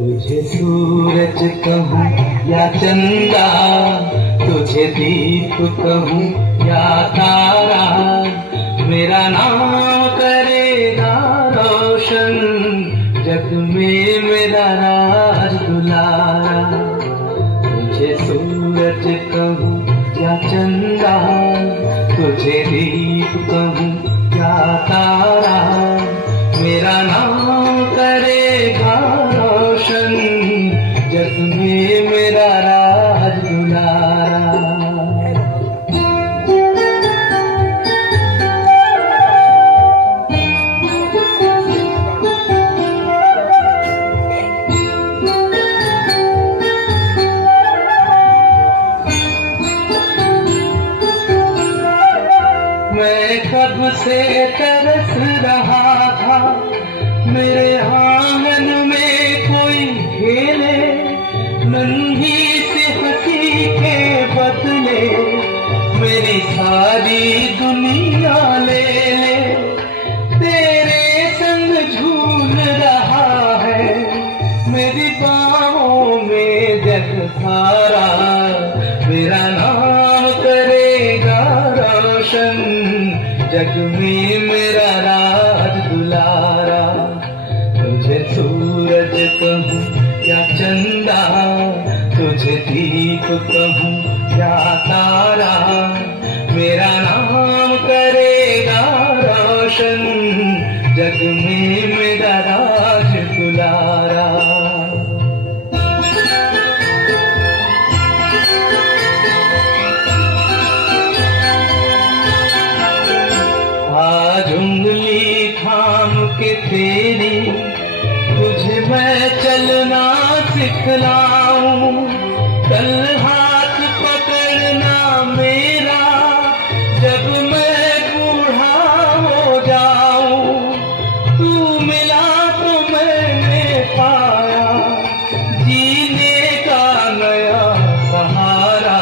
तुझे सूरज कहूँ या चंदा, तुझे दीप कहूँ या तारा, मेरा नाम करेगा रोशन, जग में मेरा राज दुलारा। तुझे सूरज कहूँ या चंदा, तुझे दीप कहूँ या तारा, मेरा नाम करेगा रोशन, जग में मेरा राज दुलारा। मैं कब से तरस रहा था, मेरे आंगन में कोई खेले, नन्ही सी हंसी के बदले मेरी सारी दुनिया ले ले। तेरे संग झूल रहा है मेरी बाहों में जग सारा, मेरा नाम करेगा रोशन, जग में मेरा राज दुलारा। तुझे सूरज कहूँ या चंदा, तुझे दीप कहूँ या तारा, मेरा नाम करेगा रोशन, जग में मेरा राज दुलारा। आज उंगली थाम के तेरी तुझे मैं चलना सिखलाऊं, कल हाथ पकड़ना मेरा जब मैं बूढ़ा हो जाऊं। तू मिला तो मैंने पाया जीने का नया सहारा,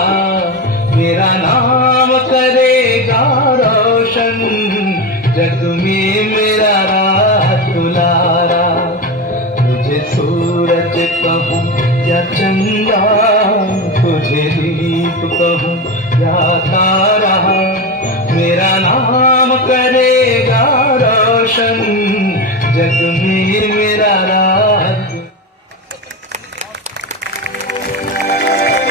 मेरा नाम करेगा रोशन, जग में मेरा राज दुलारा। तुझे सूरज कहूँ या चंदा, तुझे दीप कहूँ या तारा, मेरा